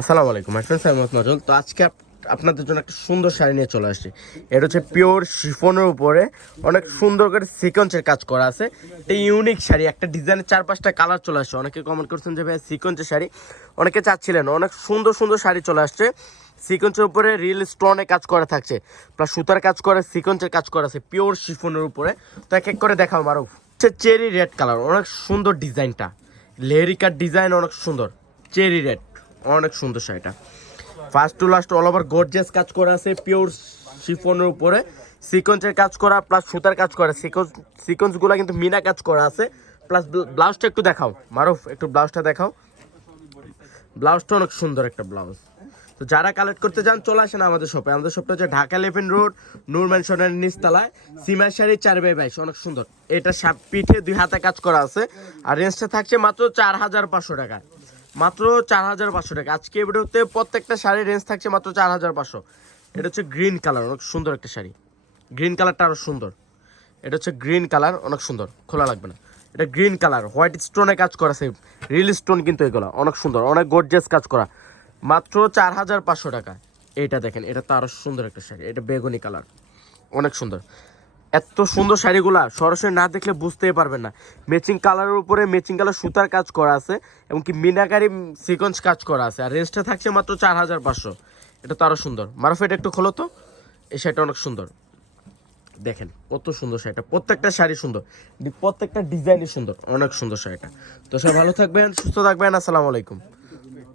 আসসালামু আলাইকুম my friends, আমি মোহাম্মদ নজরুল। তো আজকে আপনাদের জন্য একটা সুন্দর শাড়ি নিয়ে চলে আসছি। এটা হচ্ছে পিওর শিফনের উপরে অনেক সুন্দর করে সিকোয়েন্সের কাজ করা আছে। এটা ইউনিক শাড়ি, একটা ডিজাইনের 4-5টা কালার চলে আসছে। অনেকে কমেন্ট করছেন যে ভাই সিকোয়েন্সের শাড়ি, অনেকে চাচ্ছিলেন। অনেক সুন্দর সুন্দর শাড়ি চলে আসছে। সিকোয়েন্সের উপরে রিয়েল স্টোনে কাজ করা থাকছে, প্লাস সুতার কাজ করে সিকোয়েন্সের কাজ করা আছে পিওর শিফনের উপরে। তো এক এক করে দেখাও মারুফ। হচ্ছে চেরি রেড কালার, অনেক সুন্দর ডিজাইনটা, লেরিকার ডিজাইন অনেক সুন্দর। চেরি রেড অনেক সুন্দর শাড়িটা, first to last all over gorgeous কাজ করা আছে পিওর শিফনের উপরে, সিকোয়েন্সের কাজ করা প্লাস সুতার কাজ করা। সিকোয়েন্সগুলো কিন্তু মিনা কাজ করা আছে। প্লাস ব্লাউজটা একটু দেখাও মারুফ, একটু ব্লাউজটা দেখাও। ব্লাউজটা অনেক সুন্দর একটা ব্লাউজ। তো যারা কালেক্ট করতে চান চলে আসেন আমাদের শপে। আমাদের শপটা হচ্ছে ঢাকা লেভেন রোড, নূর ম্যানশনের নিচতলায়, সীমা শাড়ি 4x22, অনেক সুন্দর। এটা পিঠে 2 হাতে কাজ করা আছে। আর রেঞ্জটা থাকছে মাত্র 4500 টাকা, মাত্র 4500 টাকা। আজকে এই ভিডিওতে প্রত্যেকটা শাড়ির রেঞ্জ থাকছে মাত্র 4500। এটা হচ্ছে গ্রিন কালার, অনেক সুন্দর একটা শাড়ি। গ্রিন কালারটা আরও সুন্দর। এটা হচ্ছে গ্রিন কালার, অনেক সুন্দর, খোলা লাগবে না। এটা গ্রিন কালার, হোয়াইট স্টোনে কাজ করা, সেম রিয়েল স্টোন কিন্তু এগুলো অনেক সুন্দর, অনেক গর্জিয়াস কাজ করা, মাত্র 4500 টাকা। এইটা দেখেন, এটা তো আরও সুন্দর একটা শাড়ি। এটা বেগুনি কালার, অনেক সুন্দর। এত সুন্দর শাড়িগুলা সরাসরি না দেখলে বুঝতেই পারবেন না। ম্যাচিং কালারের উপরে ম্যাচিং কালার সুতার কাজ করা আছে, এবং কি মিনাকারি সিকোয়েন্স কাজ করা আছে। আর রেঞ্জটা থাকছে মাত্র 4500। এটা তো আরও সুন্দর। মারুফ এটা একটু খোলো তো, এই শাড়িটা অনেক সুন্দর। দেখেন কত সুন্দর শাড়িটা, প্রত্যেকটা শাড়ি সুন্দর, প্রত্যেকটা ডিজাইনই সুন্দর, অনেক সুন্দর শাড়িটা। তো সব ভালো থাকবেন, সুস্থ থাকবেন, আসসালামু আলাইকুম।